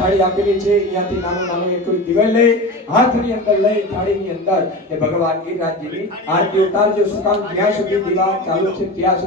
થાળી આપેલી છે અહીંયાથી નાનું નાનું એક દિવાલ લઈ હાથની અંદર લઈ થાળીની અંદર એ ભગવાન ગિરિરાજજીની આરતી ઉતારજો. શું કામ જ્યાં સુધી દીવા ચાલુ છે ત્યાં